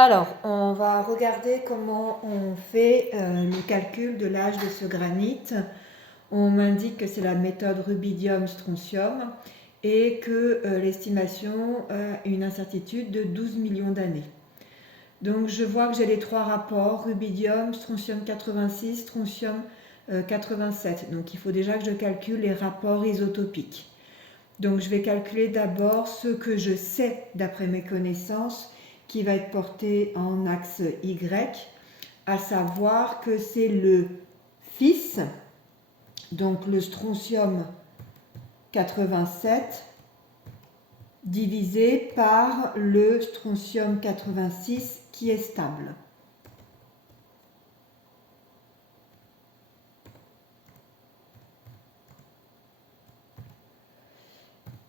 Alors, on va regarder comment on fait le calcul de l'âge de ce granit. On m'indique que c'est la méthode rubidium-strontium et que l'estimation a une incertitude de 12 millions d'années. Donc je vois que j'ai les trois rapports, rubidium, strontium 86, strontium 87. Donc il faut déjà que je calcule les rapports isotopiques. Donc je vais calculer d'abord ce que je sais d'après mes connaissances qui va être porté en axe Y, à savoir que c'est le fils, donc le strontium 87, divisé par le strontium 86 qui est stable.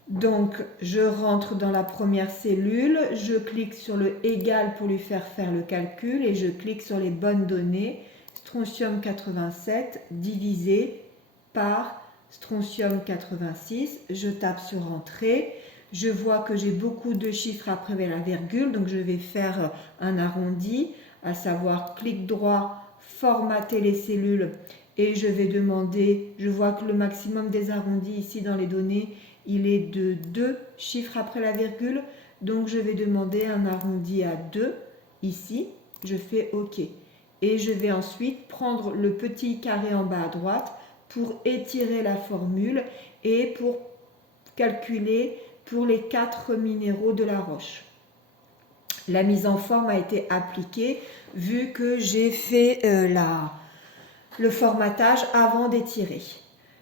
Donc, je rentre dans la première cellule, je clique sur le égal pour lui faire le calcul et je clique sur les bonnes données. Strontium 87 divisé par strontium 86. Je tape sur Entrée. Je vois que j'ai beaucoup de chiffres après la virgule, donc je vais faire un arrondi, à savoir clic droit, formater les cellules et je vais demander, je vois que le maximum des arrondis ici dans les données, il est de 2 chiffres après la virgule, donc je vais demander un arrondi à 2 ici, je fais OK. Et je vais ensuite prendre le petit carré en bas à droite pour étirer la formule et pour calculer pour les 4 minéraux de la roche. La mise en forme a été appliquée vu que j'ai fait le formatage avant d'étirer.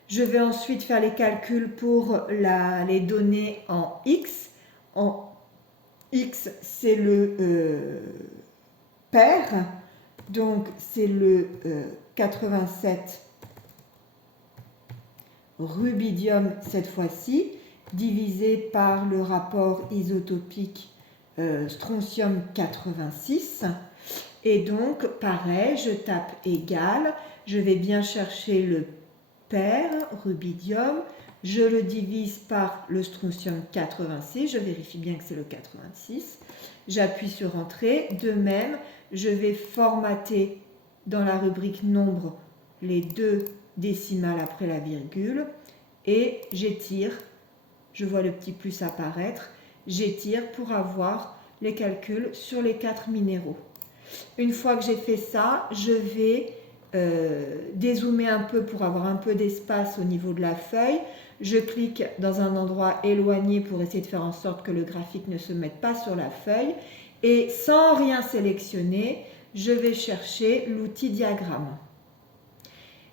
Je vais ensuite faire les calculs pour les données en X. En X, c'est le pair, donc c'est le 87 rubidium cette fois-ci, divisé par le rapport isotopique strontium 86. Et donc, pareil, je tape égal, je vais bien chercher le pair, rubidium, je le divise par le strontium 86, je vérifie bien que c'est le 86, j'appuie sur Entrée, de même, je vais formater dans la rubrique nombre les 2 décimales après la virgule et j'étire, je vois le petit plus apparaître, j'étire pour avoir les calculs sur les 4 minéraux. Une fois que j'ai fait ça, je vais dézoomer un peu pour avoir un peu d'espace au niveau de la feuille. Je clique dans un endroit éloigné pour essayer de faire en sorte que le graphique ne se mette pas sur la feuille. Et sans rien sélectionner, je vais chercher l'outil diagramme.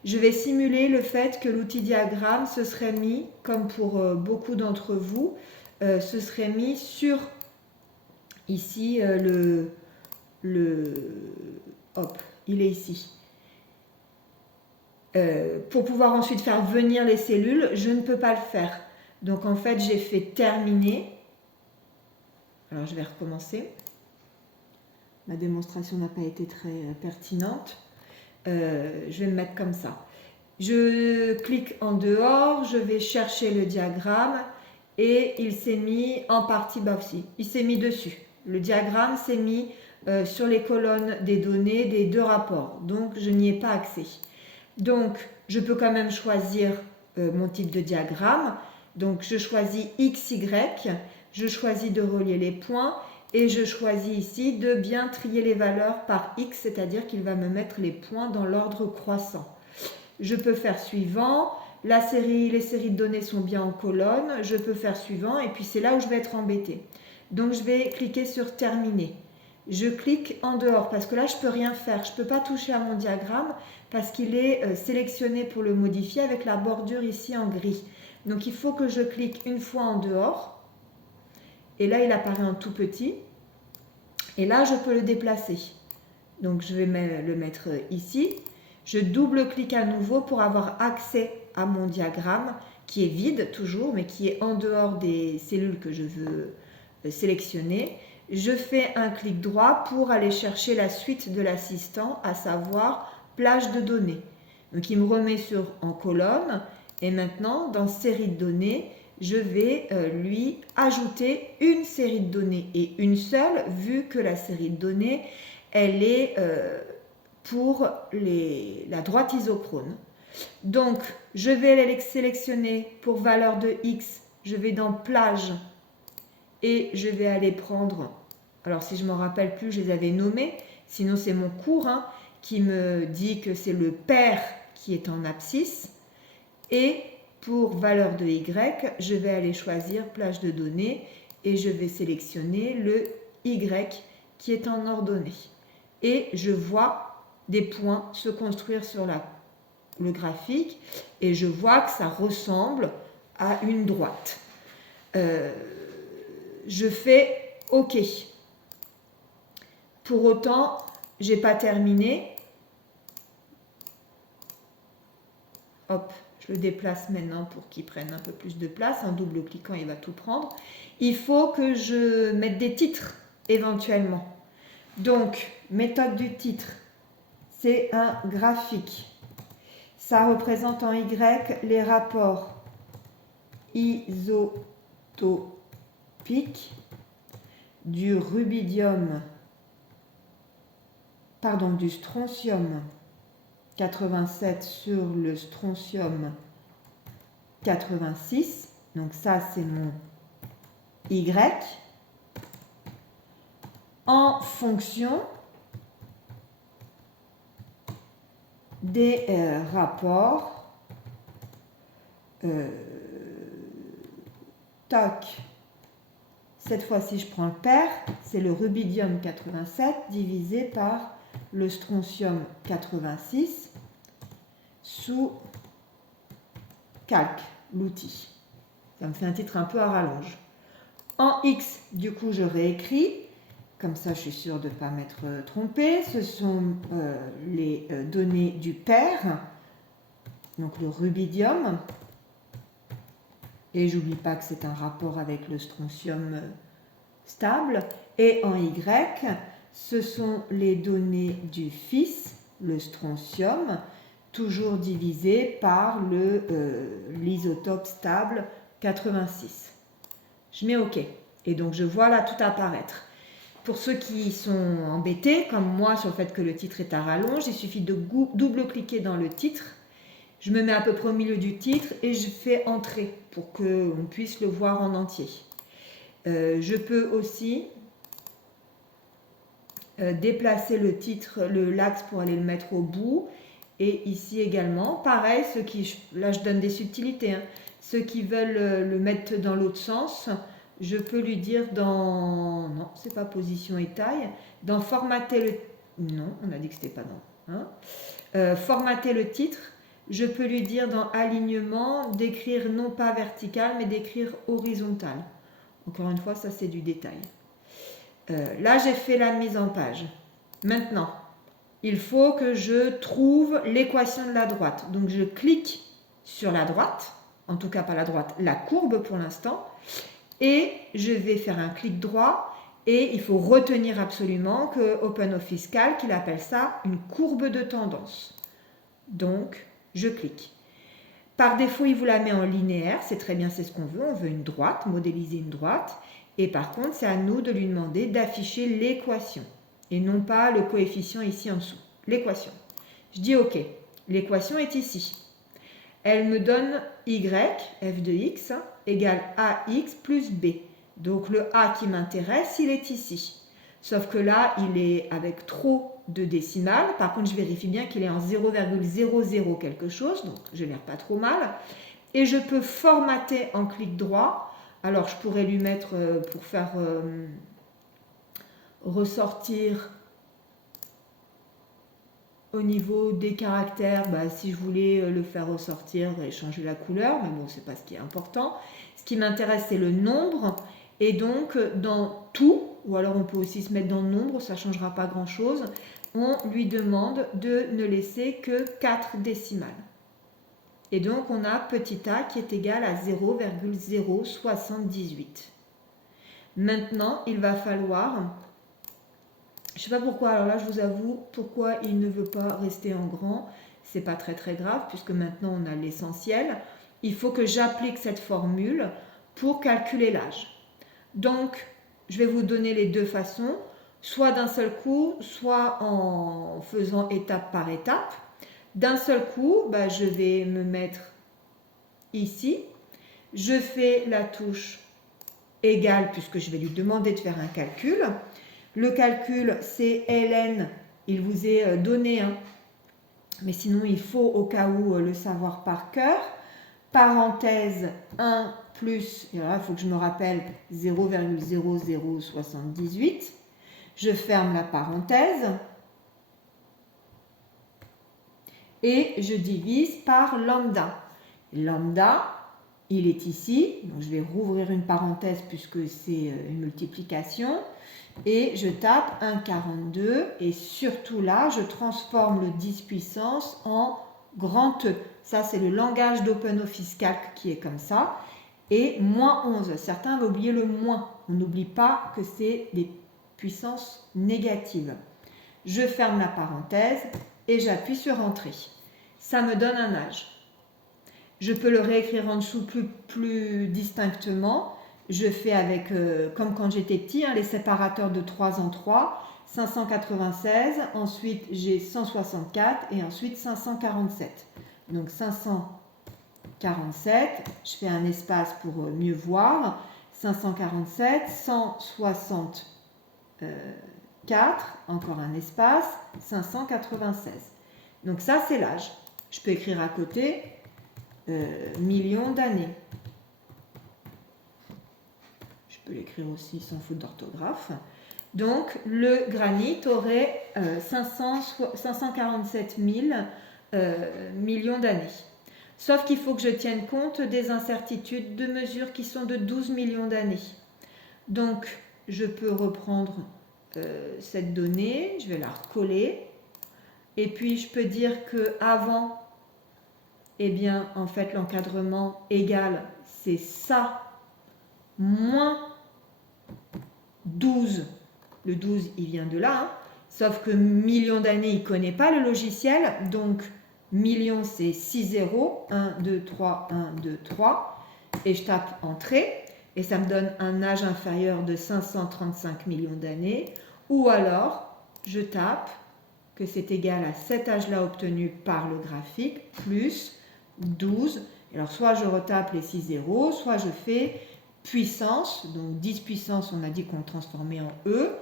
Je vais simuler le fait que l'outil diagramme se serait mis, comme pour beaucoup d'entre vous, se serait mis sur ici hop, il est ici. Pour pouvoir ensuite faire venir les cellules, je ne peux pas le faire. Donc en fait, j'ai fait terminer. Alors je vais recommencer. Ma démonstration n'a pas été très pertinente. Je vais me mettre comme ça. Je clique en dehors, je vais chercher le diagramme et il s'est mis en partie, bah aussi, il s'est mis dessus. Le diagramme s'est mis sur les colonnes des données des 2 rapports, donc je n'y ai pas accès. Donc je peux quand même choisir mon type de diagramme, donc je choisis XY, je choisis de relier les points et je choisis ici de bien trier les valeurs par X, c'est-à-dire qu'il va me mettre les points dans l'ordre croissant. Je peux faire suivant, les séries de données sont bien en colonne, je peux faire suivant et puis c'est là où je vais être embêtée. Donc je vais cliquer sur terminer. Je clique en dehors parce que là je ne peux rien faire, je ne peux pas toucher à mon diagramme parce qu'il est sélectionné pour le modifier avec la bordure ici en gris. Donc il faut que je clique une fois en dehors et là il apparaît en tout petit et là je peux le déplacer. Donc je vais le mettre ici. Je double-clique à nouveau pour avoir accès à mon diagramme qui est vide toujours, mais qui est en dehors des cellules que je veux sélectionner. Je fais un clic droit pour aller chercher la suite de l'assistant, à savoir plage de données. Donc il me remet en colonne et maintenant dans série de données, je vais lui ajouter une série de données et une seule, vu que la série de données, elle est pour la droite isochrone. Donc, je vais les sélectionner pour valeur de X, je vais dans plage et je vais aller prendre, alors si je ne me rappelle plus, je les avais nommés, sinon c'est mon cours qui me dit que c'est le père qui est en abscisse. Et pour valeur de Y, je vais aller choisir plage de données et je vais sélectionner le Y qui est en ordonnée. Et je vois des points se construire sur le graphique et je vois que ça ressemble à une droite. Je fais OK. Pour autant, je n'ai pas terminé. Hop, je le déplace maintenant pour qu'il prenne un peu plus de place. En double-cliquant, il va tout prendre. Il faut que je mette des titres éventuellement. Donc, méthode du titre, c'est un graphique. Ça représente en Y les rapports isotopiques du rubidium, pardon, du strontium 87 sur le strontium 86. Donc ça, c'est mon Y. En fonction des rapports toc. Cette fois-ci, je prends le pair, c'est le rubidium 87 divisé par le strontium 86 sous calque, l'outil. Ça me fait un titre un peu à rallonge. En X, du coup, je réécris. Comme ça, je suis sûre de ne pas m'être trompée. Ce sont les données du pair, donc le rubidium. Et j'oublie pas que c'est un rapport avec le strontium stable. Et en Y, ce sont les données du fils, le strontium, toujours divisé par l'isotope stable 86. Je mets OK. Et donc, je vois là tout apparaître. Pour ceux qui sont embêtés, comme moi, sur le fait que le titre est à rallonge, il suffit de double-cliquer dans le titre. Je me mets à peu près au milieu du titre et je fais entrer pour qu'on puisse le voir en entier. Je peux aussi déplacer le titre, l'axe pour aller le mettre au bout. Et ici également, pareil, là je donne des subtilités. Ceux qui veulent le mettre dans l'autre sens, je peux lui dire dans... Non, c'est pas position et taille. Dans formater le... Non, on a dit que c'était pas dans... formater le titre. Je peux lui dire dans alignement d'écrire non pas vertical mais d'écrire horizontal. Encore une fois, ça c'est du détail. Là, j'ai fait la mise en page. Maintenant, il faut que je trouve l'équation de la droite. Donc, je clique sur la droite, en tout cas pas la droite, la courbe pour l'instant, et je vais faire un clic droit. Et il faut retenir absolument que OpenOffice Calc, il appelle ça une courbe de tendance. Donc, je clique. Par défaut, il vous la met en linéaire, c'est très bien, c'est ce qu'on veut. On veut une droite, modéliser une droite. Et par contre, c'est à nous de lui demander d'afficher l'équation et non pas le coefficient ici en dessous. L'équation. Je dis OK. L'équation est ici. Elle me donne y, f de x, égale ax plus b. Donc le a qui m'intéresse, il est ici. Sauf que là, il est avec trop de décimales. Par contre, je vérifie bien qu'il est en 0,00 quelque chose, donc je n'ai l'air pas trop mal. Et je peux formater en clic droit. Alors, je pourrais lui mettre, pour faire ressortir au niveau des caractères, si je voulais le faire ressortir et changer la couleur, mais bon, c'est pas ce qui est important. Ce qui m'intéresse, c'est le nombre. Et donc, dans tout, ou alors on peut aussi se mettre dans le nombre, ça ne changera pas grand-chose, on lui demande de ne laisser que 4 décimales. Et donc, on a petit a qui est égal à 0,078. Maintenant, il va falloir... Je ne sais pas pourquoi, alors là, je vous avoue, pourquoi il ne veut pas rester en grand. Ce n'est pas très grave, puisque maintenant, on a l'essentiel. Il faut que j'applique cette formule pour calculer l'âge. Donc, je vais vous donner les deux façons, soit d'un seul coup, soit en faisant étape par étape. D'un seul coup, je vais me mettre ici. Je fais la touche égale puisque je vais lui demander de faire un calcul. Le calcul, c'est ln, il vous est donné, hein, mais sinon il faut au cas où le savoir par cœur. Parenthèse 1 plus, et là il faut que je me rappelle 0,0078. Je ferme la parenthèse et je divise par lambda. Lambda, il est ici, donc je vais rouvrir une parenthèse puisque c'est une multiplication. Et je tape 1,42 et surtout là, je transforme le 10 puissance en grand E. Ça, c'est le langage d'OpenOffice Calc qui est comme ça. Et moins 11. Certains vont oublier le moins. On n'oublie pas que c'est des puissances négatives. Je ferme la parenthèse et j'appuie sur Entrée. Ça me donne un âge. Je peux le réécrire en dessous plus distinctement. Je fais avec, comme quand j'étais petit, les séparateurs de 3 en 3, 596, ensuite j'ai 164 et ensuite 547. Donc 547, je fais un espace pour mieux voir, 547, 164, encore un espace, 596. Donc ça c'est l'âge. Je peux écrire à côté millions d'années. Je peux l'écrire aussi sans faute d'orthographe. Donc, le granit aurait 547 000 millions d'années. Sauf qu'il faut que je tienne compte des incertitudes de mesure qui sont de 12 millions d'années. Donc, je peux reprendre cette donnée, je vais la recoller. Et puis, je peux dire qu'avant, eh bien, en fait, l'encadrement égal, c'est ça, moins 12. Le 12, il vient de là, hein. Sauf que million d'années, il ne connaît pas le logiciel. Donc, million, c'est 6 zéros. 1, 2, 3, 1, 2, 3. Et je tape Entrée. Et ça me donne un âge inférieur de 535 millions d'années. Ou alors, je tape que c'est égal à cet âge-là obtenu par le graphique, plus 12. Alors, soit je retape les 6 zéros, soit je fais puissance. Donc, 10 puissance, on a dit qu'on le transformait en E.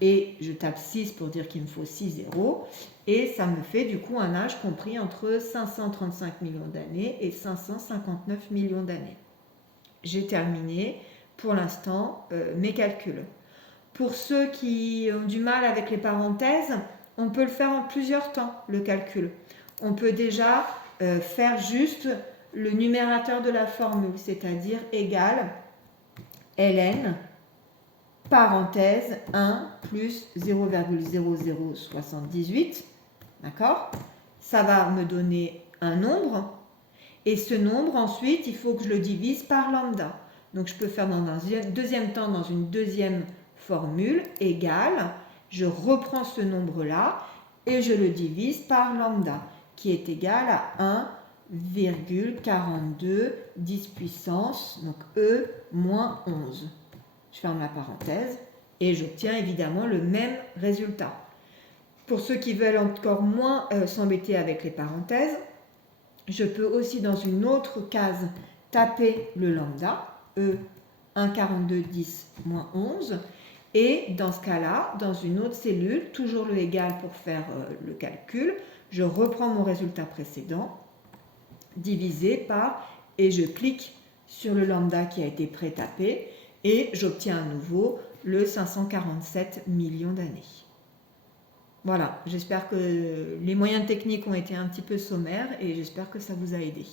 Et je tape 6 pour dire qu'il me faut 6 zéros. Et ça me fait du coup un âge compris entre 535 millions d'années et 559 millions d'années. J'ai terminé pour l'instant mes calculs. Pour ceux qui ont du mal avec les parenthèses, on peut le faire en plusieurs temps, le calcul. On peut déjà faire juste le numérateur de la formule, c'est-à-dire égal ln parenthèse 1 plus 0,0078, d'accord? Ça va me donner un nombre, et ce nombre, ensuite, il faut que je le divise par lambda. Donc, je peux faire dans un deuxième temps, dans une deuxième formule, égale, je reprends ce nombre-là, et je le divise par lambda, qui est égal à 1,42 10 puissance, donc E moins 11. Je ferme la parenthèse et j'obtiens évidemment le même résultat. Pour ceux qui veulent encore moins s'embêter avec les parenthèses, je peux aussi dans une autre case taper le lambda, E 1,42 10 moins 11, et dans ce cas-là, dans une autre cellule, toujours le égal pour faire le calcul, je reprends mon résultat précédent, divisé par, et je clique sur le lambda qui a été pré-tapé, et j'obtiens à nouveau le 547 millions d'années. Voilà, j'espère que les moyens techniques ont été un petit peu sommaires et j'espère que ça vous a aidé.